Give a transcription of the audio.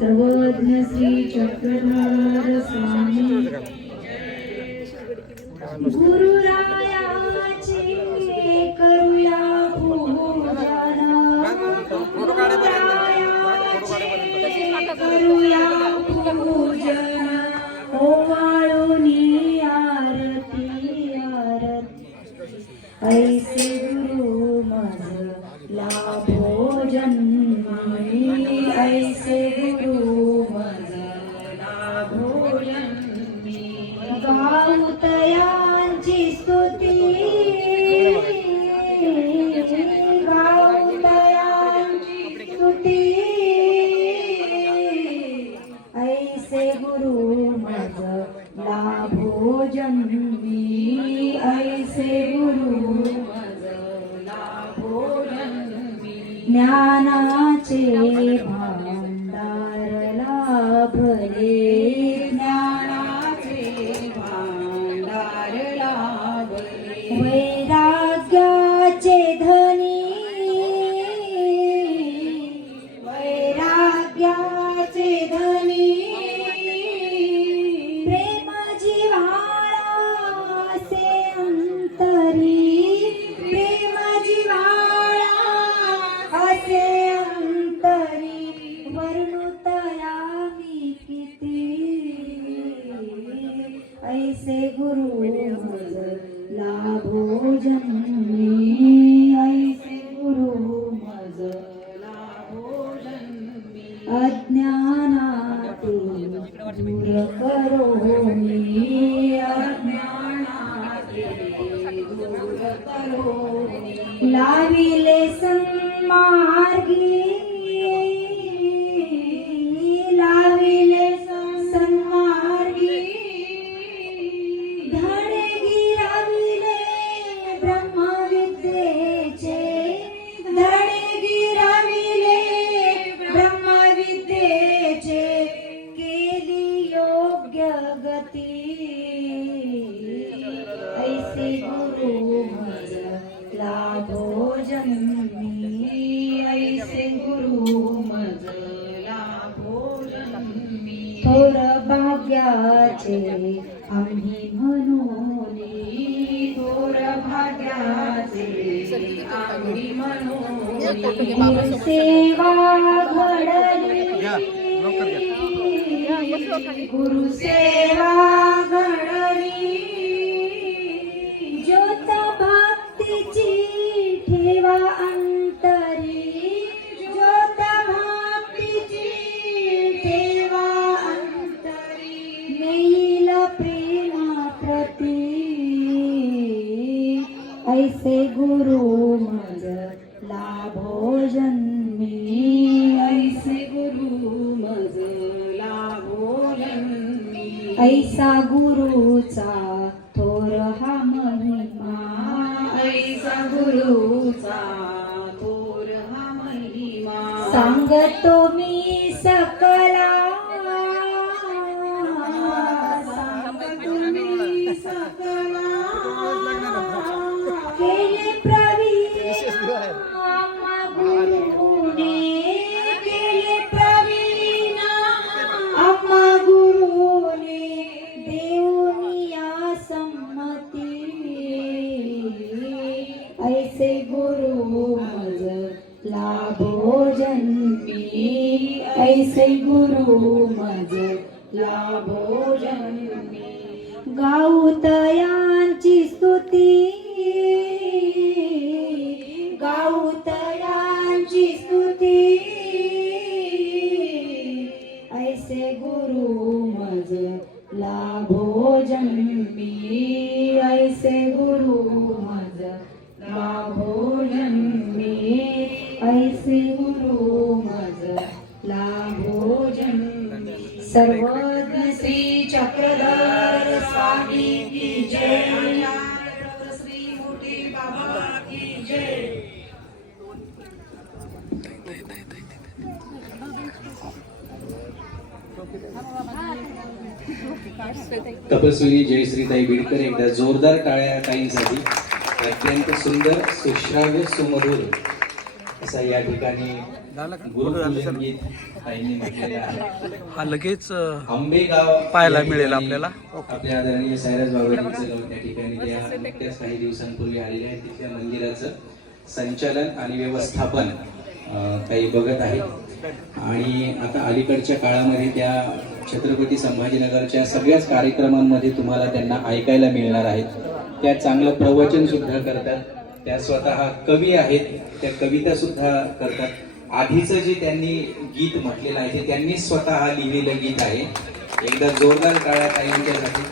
सर्वज्ञ श्री चक्रधर स्वामी करूया पूजना करूया पूजना ओवाळूनी आरती आरती। ऐसे लाभो जन्म लाविले सन्मार्गे भाग्याचे आम्ही म्हणून थोर भाग्याचे आम्ही म्हणून सेवा घडली. गुरुसेवा घडली. ऐसे गुरु मज लाभो जन्मी? ऐसे गुरु मज लाभो जन्मी? ऐसा गुरुचा थोर हा महिमा. ऐसा गुरुचा थोर हा महिमा. सांगतो मी सक जन्मी ऐसे गुरु मज लाभो जन्मी गाऊतयांची स्तुती. गाऊतयांची स्तुती. ऐसे गुरु मज लाभो जन्मी ऐसे गुरु मज लाभो जन्मी ऐसे सर्वज्ञ श्री चक्रधर स्वामी की जय. श्री मोठी बाबा की जय तपस्विनी जयश्रीताई बिडकर एकदा जोरदार टाळ्या ताईंसाठी अत्यंत सुंदर सुश्राव्य सुमधुर. असा या ठिकाणी ताईंनी म्हटलेलं आहे. हा लगेच आंबेगाव पाहायला मिळेल आपल्याला. आपल्या आदरणीय सायराज बाबाजींचं गाव त्या ठिकाणी त्या नुकत्याच काही दिवसांपूर्वी आलेले आहेत. तिथल्या मंदिराचं संचालन आणि व्यवस्थापन काही बघत आहेत. आणि आता अलीकडच्या काळामध्ये त्या छत्रपती संभाजीनगरच्या सगळ्याच कार्यक्रमांमध्ये तुम्हाला त्यांना ऐकायला मिळणार आहेत. त्या चांगलं प्रवचन सुद्धा करतात. त्या स्वतः कवी आहेत त्या कविता सुद्धा करतात. आधीचं जे त्यांनी गीत म्हटलेलं आहे ते त्यांनी स्वतः लिहिलेलं गीत आहे. एकदा जोरदार टाळ्या ताईंच्यासाठी